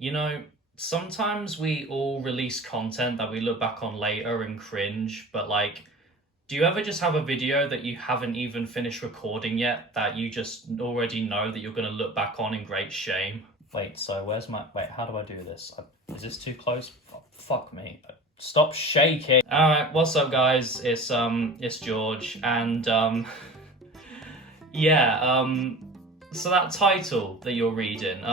You know, sometimes we all release content that we look back on later and cringe, but like, do you ever just have a video that you haven't even finished recording yet that you just already know that you're going to look back on in great shame? Wait, so where's my... Wait, how do I do this? Is this too close? Oh, fuck me. Stop shaking. Alright, what's up guys? It's George, and yeah, so that title that you're reading,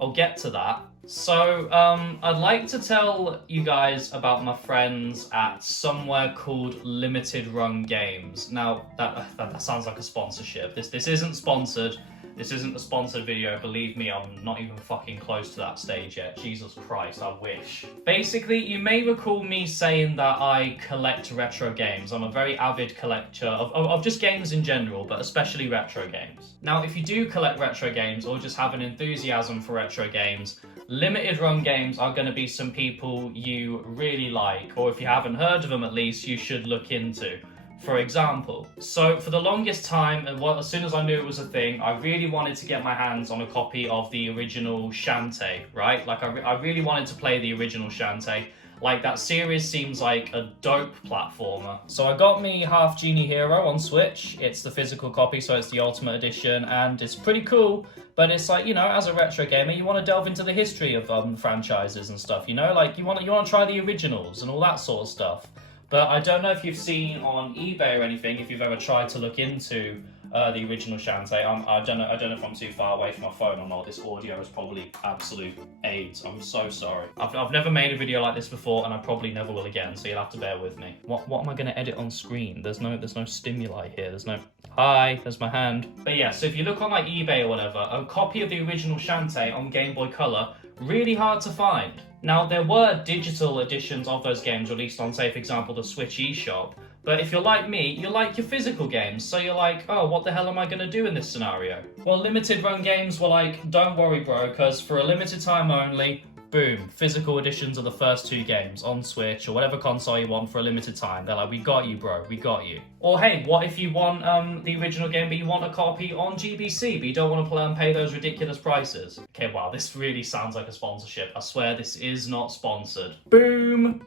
I'll get to that. So, I'd like to tell you guys about my friends at somewhere called Limited Run Games. Now, that sounds like a sponsorship. This isn't sponsored. This isn't a sponsored video, believe me, I'm not even fucking close to that stage yet. Jesus Christ, I wish. Basically, you may recall me saying that I collect retro games. I'm a very avid collector of just games in general, but especially retro games. Now, if you do collect retro games or just have an enthusiasm for retro games, Limited Run Games are going to be some people you really like, or if you haven't heard of them at least, you should look into. For example, so for the longest time, and as soon as I knew it was a thing, I really wanted to get my hands on a copy of the original Shantae, right? Like, I really wanted to play the original Shantae. Like, that series seems like a dope platformer. So I got me Half Genie Hero on Switch. It's the physical copy, so it's the Ultimate Edition, and it's pretty cool. But it's like, you know, as a retro gamer, you want to delve into the history of franchises and stuff, you know? Like, you want to try the originals and all that sort of stuff. But I don't know if you've seen on eBay or anything, if you've ever tried to look into the original Shantae. I don't know if I'm too far away from my phone or not. This audio is probably absolute AIDS. I'm so sorry. I've never made a video like this before, and I probably never will again, so you'll have to bear with me. What am I going to edit on screen? There's no stimuli here. There's no... Hi, there's my hand. But yeah, so if you look on like eBay or whatever, a copy of the original Shantae on Game Boy Color, really hard to find. Now, there were digital editions of those games released on, say, for example, the Switch eShop, but if you're like me, you like your physical games, so you're like, oh, what the hell am I going to do in this scenario? Well, Limited Run Games were like, don't worry, bro, because for a limited time only, boom, physical editions of the first two games on Switch or whatever console you want for a limited time. They're like, we got you, bro, we got you. Or hey, what if you want the original game but you want a copy on GBC but you don't want to pay those ridiculous prices? Okay, wow, this really sounds like a sponsorship. I swear this is not sponsored. Boom!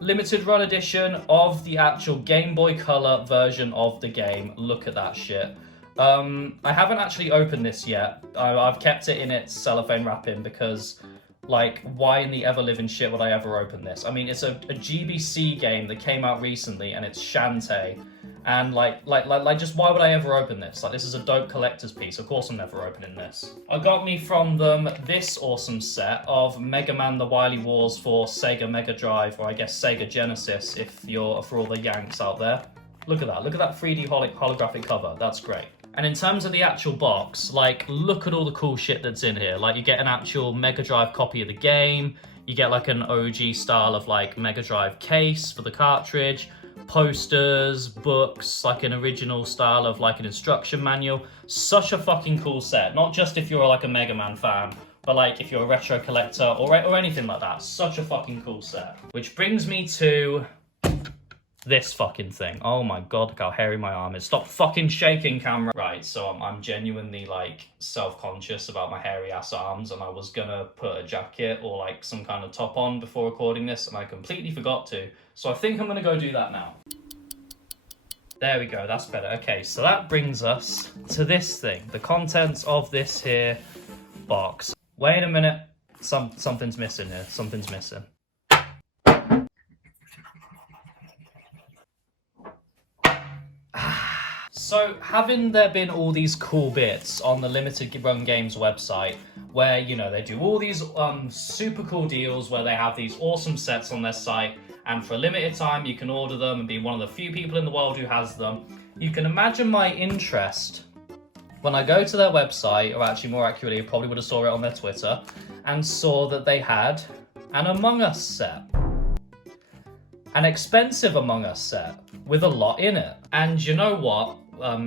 Limited run edition of the actual Game Boy Color version of the game. Look at that shit. I haven't actually opened this yet. I've kept it in its cellophane wrapping because... like, why in the ever-living shit would I ever open this? I mean, it's a GBC game that came out recently, and it's Shantae. And, like, just why would I ever open this? Like, this is a dope collector's piece. Of course I'm never opening this. I got me from them this awesome set of Mega Man The Wily Wars for Sega Mega Drive, or I guess Sega Genesis, if you're for all the Yanks out there. Look at that. Look at that 3D holographic cover. That's great. And in terms of the actual box, like, look at all the cool shit that's in here. Like, you get an actual Mega Drive copy of the game, you get like an OG style of like Mega Drive case for the cartridge, posters, books, like an original style of like an instruction manual. Such a fucking cool set. Not just if you're like a Mega Man fan, but like if you're a retro collector or anything like that. Such a fucking cool set. Which brings me to... this fucking thing. Oh my god, look how hairy my arm is. Stop fucking shaking, camera. Right, so I'm genuinely like self-conscious about my hairy ass arms, and I was gonna put a jacket or like some kind of top on before recording this, and I completely forgot to. So I think I'm gonna go do that now. There we go, that's better. Okay, so that brings us to this thing. The contents of this here box. Wait a minute. Something's missing here. Something's missing. So, having there been all these cool bits on the Limited Run Games website, where, you know, they do all these super cool deals where they have these awesome sets on their site, and for a limited time you can order them and be one of the few people in the world who has them, you can imagine my interest when I go to their website, or actually more accurately, I probably would have saw it on their Twitter, and saw that they had an Among Us set. An expensive Among Us set with a lot in it. And you know what?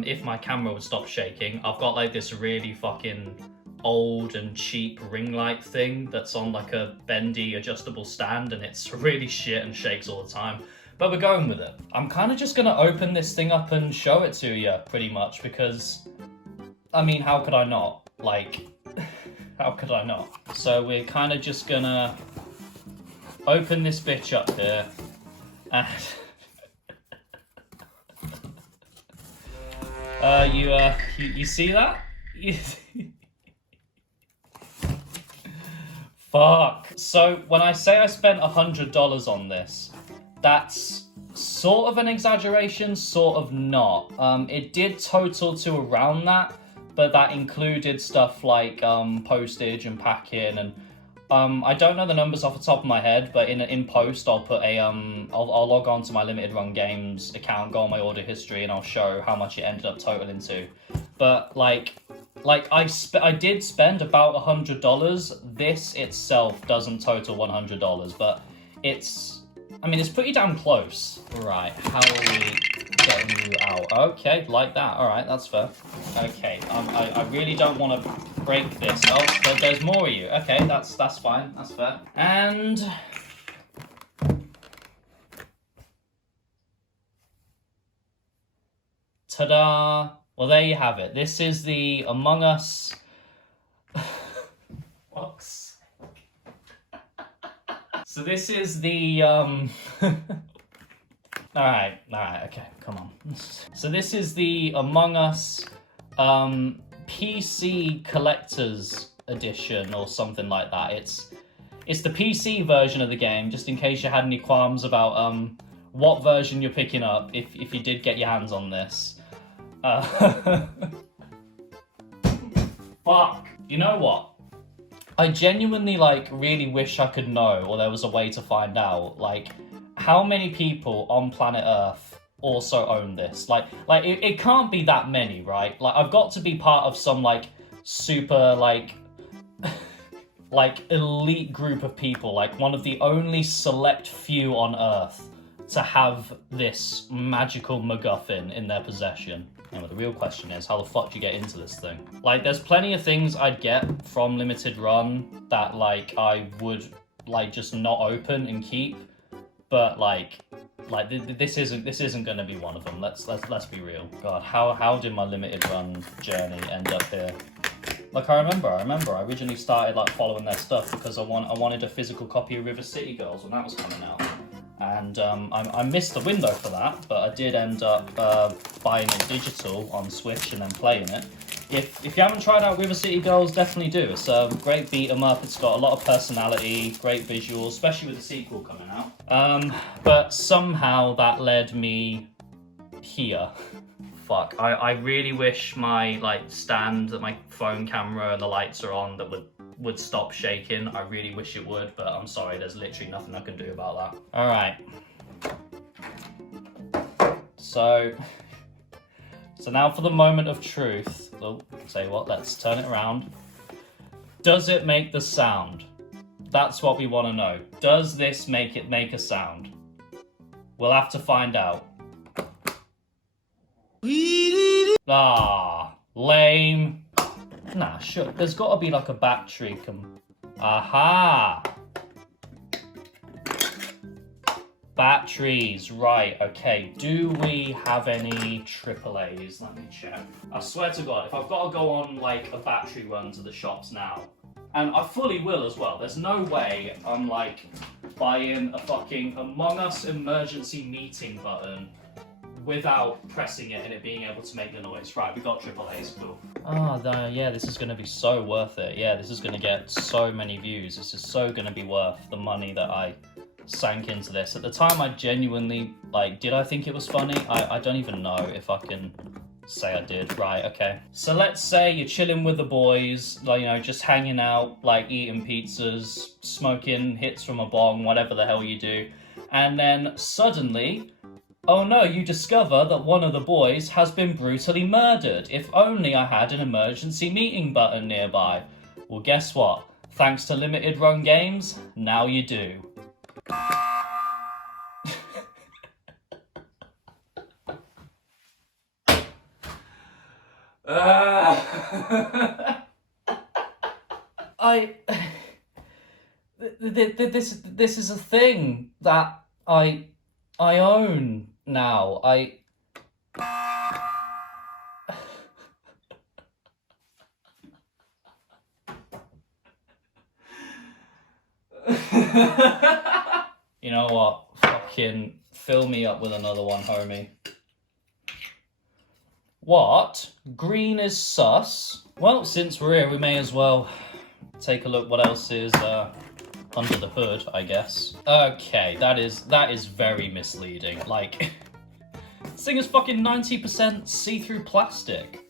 If my camera would stop shaking, I've got like this really fucking old and cheap ring light thing that's on like a bendy adjustable stand, and it's really shit and shakes all the time. But we're going with it. I'm kind of just gonna open this thing up and show it to you, pretty much, because, I mean, how could I not? Like, How could I not? So we're kind of just gonna open this bitch up here, and you see that? Fuck. So when I say I spent $100 on this, that's sort of an exaggeration, sort of not. It did total to around that, but that included stuff like postage and packing, and I don't know the numbers off the top of my head, but in post I'll put a I'll log on to my limited run games account, go on my order history, and I'll show how much it ended up totaling to. But like I did spend about $100. This itself doesn't total $100, but it's pretty damn close. Right, how are we getting you out? Okay, like that. All right, that's fair. Okay, I really don't want to break this. Oh, there's more of you. Okay, that's fine. That's fair. And ta-da! Well, there you have it. This is the Among Us. Fuck's sake. So this is the Alright, okay, come on. So this is the Among Us PC Collector's Edition or something like that. It's the PC version of the game, just in case you had any qualms about what version you're picking up if you did get your hands on this. Fuck. You know what? I genuinely really wish I could know, or there was a way to find out, how many people on planet Earth also own this. It can't be that many, right? I've got to be part of some super elite group of people, one of the only select few on Earth to have this magical MacGuffin in their possession. Anyway, the real question is, how the fuck do you get into this thing? There's plenty of things I'd get from limited run that I would just not open and keep, but this isn't going to be one of them. Let's be real. God, how did my limited run journey end up here? I remember I originally started following their stuff because I wanted a physical copy of River City Girls when that was coming out. And I missed the window for that, but I did end up buying it digital on Switch and then playing it. If you haven't tried out River City Girls, definitely do. It's a great beat 'em up. It's got a lot of personality, great visuals, especially with the sequel coming out. But somehow that led me here. Fuck. I really wish my stand that my phone camera and the lights are on that would stop shaking. I really wish it would, but I'm sorry, there's literally nothing I can do about that. Alright. So now for the moment of truth. Oh, tell you what, let's turn it around. Does it make the sound? That's what we want to know. Does this make a sound? We'll have to find out. Ah, lame. Nah, sure. There's got to be a battery. Aha! Batteries, right, okay. Do we have any AAAs? Let me check. I swear to God, if I've got to go on a battery run to the shops now, and I fully will as well, there's no way I'm buying a fucking Among Us emergency meeting button without pressing it and it being able to make the noise. Right, we got AAAs, cool. Yeah, this is going to be so worth it. Yeah, this is going to get so many views. This is so going to be worth the money that I sank into this. At the time, I genuinely, did I think it was funny? I don't even know if I can say I did. Right, okay. So let's say you're chilling with the boys, just hanging out, eating pizzas, smoking hits from a bong, whatever the hell you do. And then suddenly, oh no, you discover that one of the boys has been brutally murdered. If only I had an emergency meeting button nearby. Well, guess what? Thanks to limited run games, now you do. This is a thing that I own now. You know what? Fucking fill me up with another one, homie. What? Green is sus? Well, since we're here, we may as well take a look what else is under the hood, I guess. Okay, that is very misleading. Like, this thing is fucking 90% see-through plastic.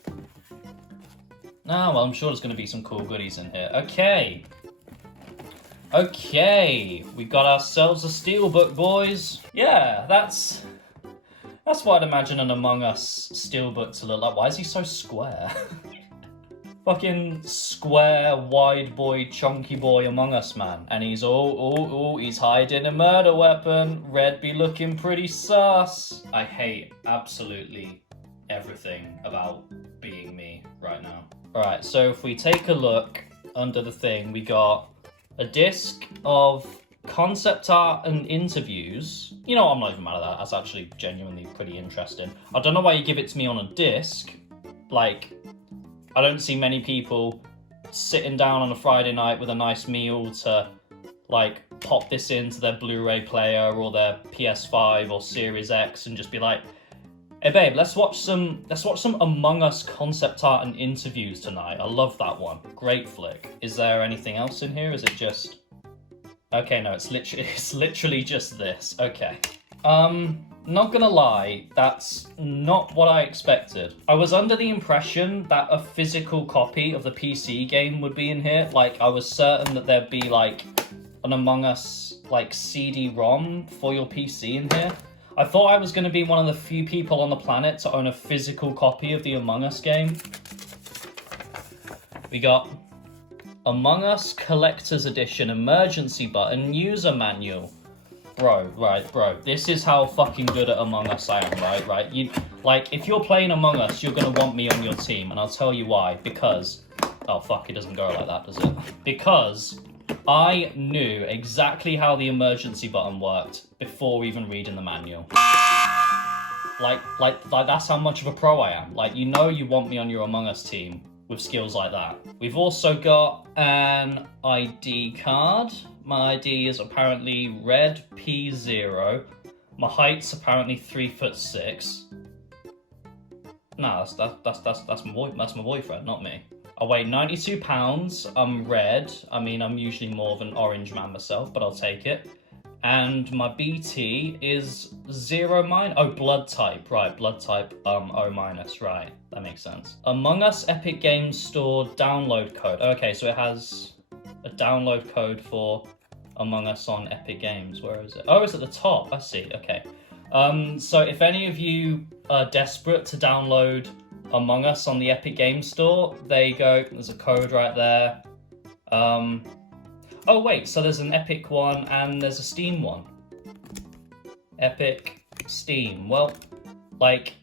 Oh, well, I'm sure there's going to be some cool goodies in here. Okay. Okay, we got ourselves a steelbook, boys. Yeah, that's what I'd imagine an Among Us steelbook to look like. Why is he so square? Fucking square, wide boy, chunky boy Among Us man. And he's he's hiding a murder weapon. Red be looking pretty sus. I hate absolutely everything about being me right now. Alright, so if we take a look under the thing, we got a disc of concept art and interviews. You know, I'm not even mad at that. That's actually genuinely pretty interesting. I don't know why you give it to me on a disc. Like, I don't see many people sitting down on a Friday night with a nice meal to, like, pop this into their Blu-ray player or their PS5 or Series X and just be like, hey babe, let's watch some Among Us concept art and interviews tonight. I love that one. Great flick. Is there anything else in here? Is it just... Okay, no, it's literally just this. Okay. Not gonna lie, that's not what I expected. I was under the impression that a physical copy of the PC game would be in here. Like, I was certain that there'd be, like, an Among Us, like, CD-ROM for your PC in here. I thought I was gonna be one of the few people on the planet to own a physical copy of the Among Us game. We got Among Us Collector's Edition Emergency Button User Manual. Bro, this is how fucking good at Among Us I am, right? You, like, if you're playing Among Us, you're gonna want me on your team, and I'll tell you why. Because, oh fuck, it doesn't go like that, does it? Because I knew exactly how the emergency button worked before even reading the manual. Like that's how much of a pro I am. Like, you know you want me on your Among Us team with skills like that. We've also got an ID card. My ID is apparently red P0. My height's apparently 3'6". Nah, that's my boyfriend, not me. I weigh 92 pounds. I'm red. I mean, I'm usually more of an orange man myself, but I'll take it. And my BT is 0-. Oh, blood type. Right, blood type O-. Right, that makes sense. Among Us Epic Games Store download code. Okay, so it has a download code for Among Us on Epic Games. Where is it? Oh, it's at the top. I see. Okay. So if any of you are desperate to download Among Us on the Epic Games Store, there you go. There's a code right there. Oh wait, so there's an Epic one and there's a Steam one. Epic, Steam. Well, like,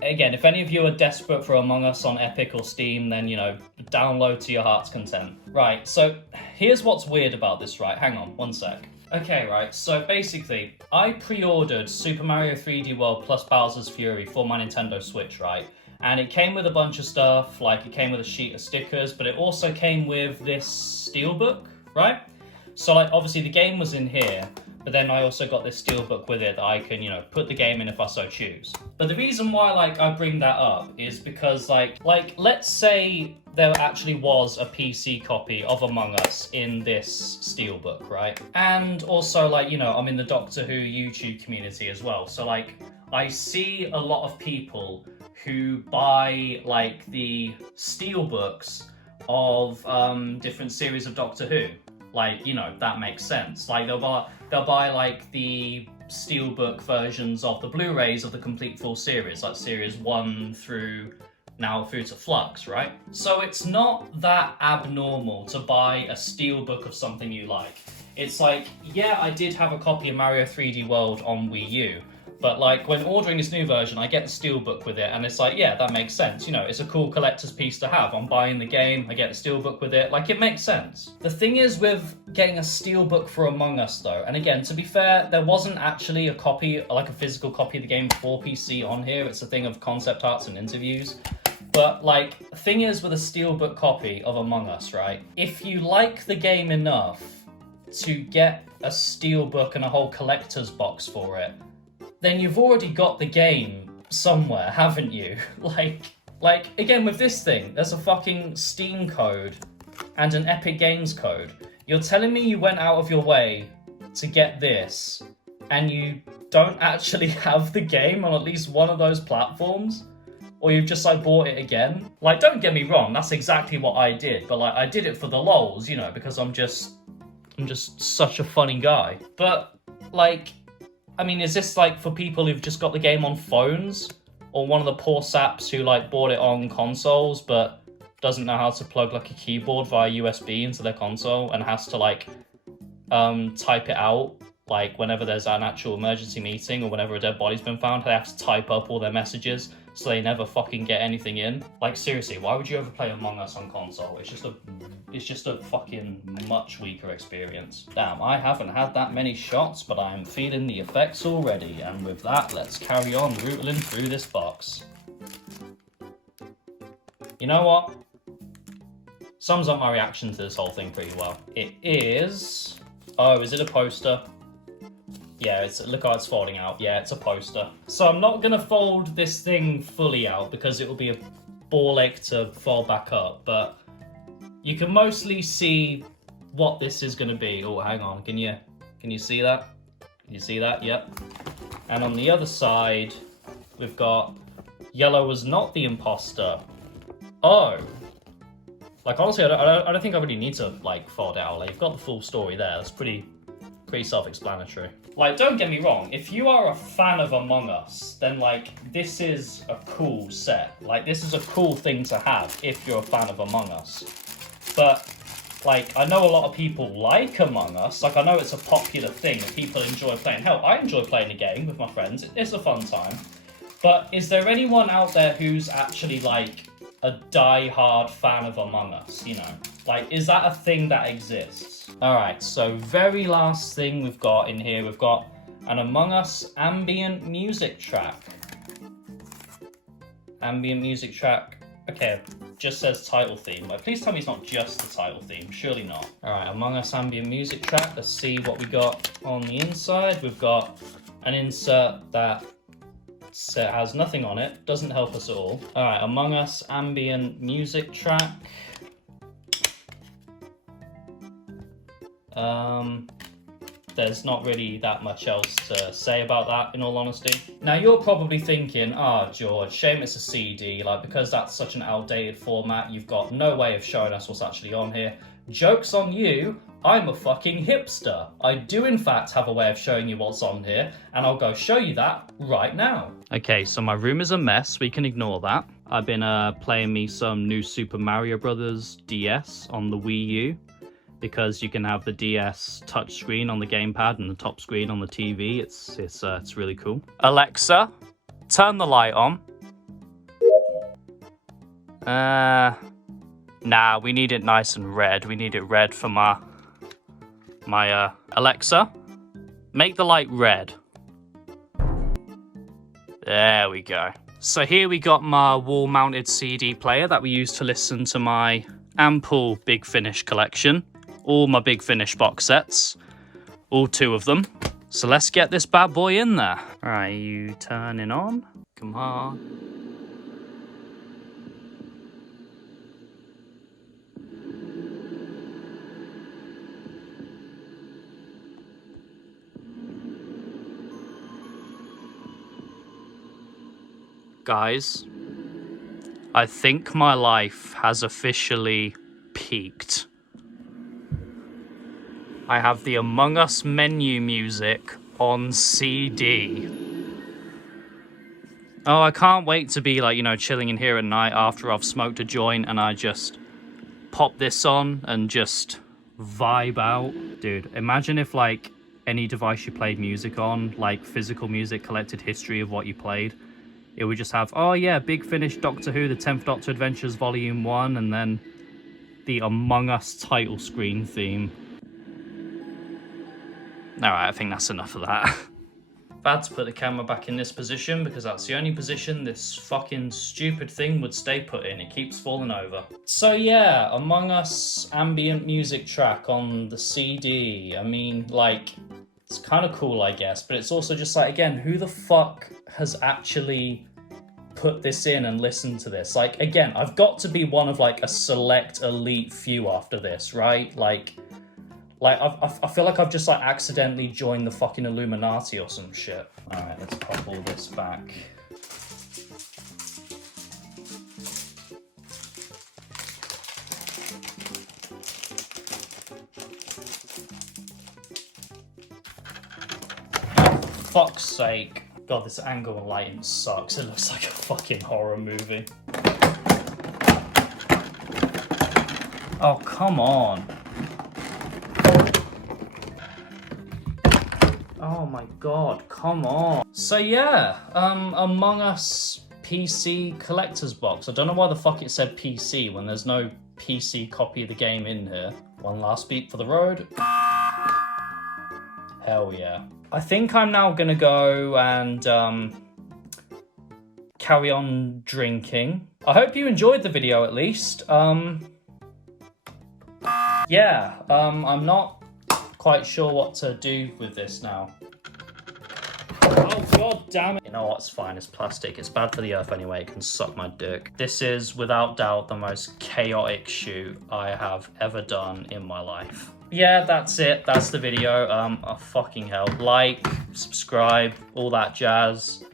again, if any of you are desperate for Among Us on Epic or Steam, then, you know, download to your heart's content. Right, so here's what's weird about this, right? Hang on, one sec. Okay, right, so basically, I pre-ordered Super Mario 3D World plus Bowser's Fury for my Nintendo Switch, right? And it came with a bunch of stuff, like it came with a sheet of stickers, but it also came with this steelbook, right? So, like, obviously the game was in here, but then I also got this steelbook with it that I can, you know, put the game in if I so choose. But the reason why, like, I bring that up is because, like, let's say there actually was a PC copy of Among Us in this steelbook, right? And also, like, you know, I'm in the Doctor Who YouTube community as well. So, like, I see a lot of people who buy, like, the steelbooks of different series of Doctor Who. Like, you know, that makes sense. Like, they'll buy like the steelbook versions of the Blu-rays of the complete full series, like series 1 through to Flux, right? So it's not that abnormal to buy a steelbook of something you like. It's like, yeah, I did have a copy of Mario 3D World on Wii U, but, like, when ordering this new version, I get the steelbook with it, and it's like, yeah, that makes sense. You know, it's a cool collector's piece to have. I'm buying the game, I get the steelbook with it. Like, it makes sense. The thing is with getting a steelbook for Among Us, though, and again, to be fair, there wasn't actually a copy, like a physical copy of the game for PC on here. It's a thing of concept arts and interviews. But, like, the thing is with a steelbook copy of Among Us, right? If you like the game enough to get a steelbook and a whole collector's box for it, then you've already got the game somewhere, haven't you? Like, again, with this thing, there's a fucking Steam code and an Epic Games code. You're telling me you went out of your way to get this, and you don't actually have the game on at least one of those platforms? Or you've just, like, bought it again? Like, don't get me wrong, that's exactly what I did, but, like, I did it for the lols, you know, because I'm just such a funny guy. But, like, I mean, is this, like, for people who've just got the game on phones? Or one of the poor saps who, like, bought it on consoles, but doesn't know how to plug, like, a keyboard via USB into their console and has to, like, type it out, like, whenever there's an actual emergency meeting or whenever a dead body's been found, they have to type up all their messages so they never fucking get anything in. Like, seriously, why would you ever play Among Us on console? It's just a fucking much weaker experience. Damn, I haven't had that many shots, but I'm feeling the effects already. And with that, let's carry on rootling through this box. You know what? Sums up my reaction to this whole thing pretty well. It is... Oh, is it a poster? Yeah, look how it's folding out. Yeah, it's a poster. So I'm not going to fold this thing fully out because it will be a ball ache to fold back up, but you can mostly see what this is going to be. Oh, hang on. Can you see that? Can you see that? Yep. And on the other side, we've got yellow was not the imposter. Oh. Like, honestly, I don't think I really need to, like, fold it out. Like, you've got the full story there. That's pretty self-explanatory. Like, don't get me wrong, if you are a fan of Among Us, then, like, this is a cool set. Like, this is a cool thing to have if you're a fan of Among Us. But, like, I know a lot of people like Among Us. Like, I know it's a popular thing that people enjoy playing. Hell, I enjoy playing a game with my friends. It's a fun time. But is there anyone out there who's actually, like, a die-hard fan of Among Us, you know? Like, is that a thing that exists? Alright, so very last thing we've got in here, we've got an Among Us ambient music track. Ambient music track. Okay, just says title theme. Like, please tell me it's not just the title theme. Surely not. Alright, Among Us ambient music track. Let's see what we got on the inside. We've got an insert that has nothing on it. Doesn't help us at all. Alright, Among Us ambient music track. There's not really that much else to say about that, in all honesty. Now, you're probably thinking, George, shame it's a CD, like, because that's such an outdated format, you've got no way of showing us what's actually on here. Joke's on you, I'm a fucking hipster. I do, in fact, have a way of showing you what's on here, and I'll go show you that right now. Okay, so my room is a mess, we can ignore that. I've been playing me some new Super Mario Brothers DS on the Wii U, because you can have the DS touchscreen on the gamepad and the top screen on the TV. It's really cool. Alexa, turn the light on. Nah, we need it nice and red. We need it red for my Alexa, make the light red. There we go. So here we got my wall-mounted CD player that we use to listen to my ample Big Finish collection. All my Big Finish box sets. All 2 of them. So let's get this bad boy in there. Alright, you turning on? Come on. Guys, I think my life has officially peaked. I have the Among Us menu music on CD. Oh, I can't wait to be, like, you know, chilling in here at night after I've smoked a joint and I just pop this on and just vibe out. Dude, imagine if, like, any device you played music on, like physical music, collected history of what you played. It would just have, oh yeah, Big Finish Doctor Who, the 10th Doctor Adventures Volume 1, and then the Among Us title screen theme. Alright, I think that's enough of that. Bad to put the camera back in this position because that's the only position this fucking stupid thing would stay put in. It keeps falling over. So yeah, Among Us ambient music track on the CD. I mean, like, it's kind of cool, I guess, but it's also just like, again, who the fuck has actually put this in and listened to this? Like, again, I've got to be one of like a select elite few after this, right? Like I feel like I've just like accidentally joined the fucking Illuminati or some shit. All right, let's pop all this back. Fuck's sake. God, this angle and lighting sucks. It looks like a fucking horror movie. Oh, come on. Oh my god, come on. So yeah, Among Us PC collector's box. I don't know why the fuck it said PC when there's no PC copy of the game in here. One last beat for the road. Hell yeah. I think I'm now gonna go and carry on drinking. I hope you enjoyed the video at least. Yeah, I'm not quite sure what to do with this now. Oh god damn it. You know what, it's fine, it's plastic. It's bad for the earth anyway, it can suck my dick. This is without doubt the most chaotic shoot I have ever done in my life. Yeah, that's it, that's the video. Oh fucking hell. Like, subscribe, all that jazz.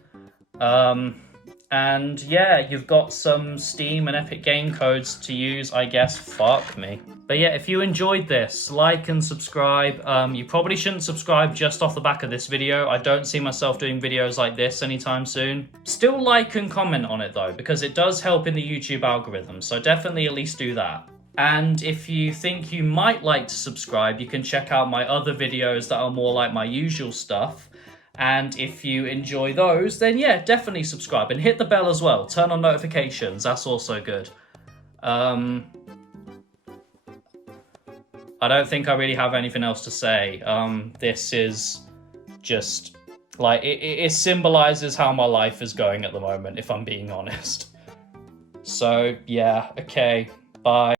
And yeah, you've got some Steam and Epic Game codes to use, I guess. Fuck me. But yeah, if you enjoyed this, like and subscribe. You probably shouldn't subscribe just off the back of this video. I don't see myself doing videos like this anytime soon. Still like and comment on it though, because it does help in the YouTube algorithm. So definitely at least do that. And if you think you might like to subscribe, you can check out my other videos that are more like my usual stuff. And if you enjoy those, then yeah, definitely subscribe and hit the bell as well. Turn on notifications, that's also good. I don't think I really have anything else to say. This is just, like, it symbolizes how my life is going at the moment, if I'm being honest. So, yeah, okay, bye.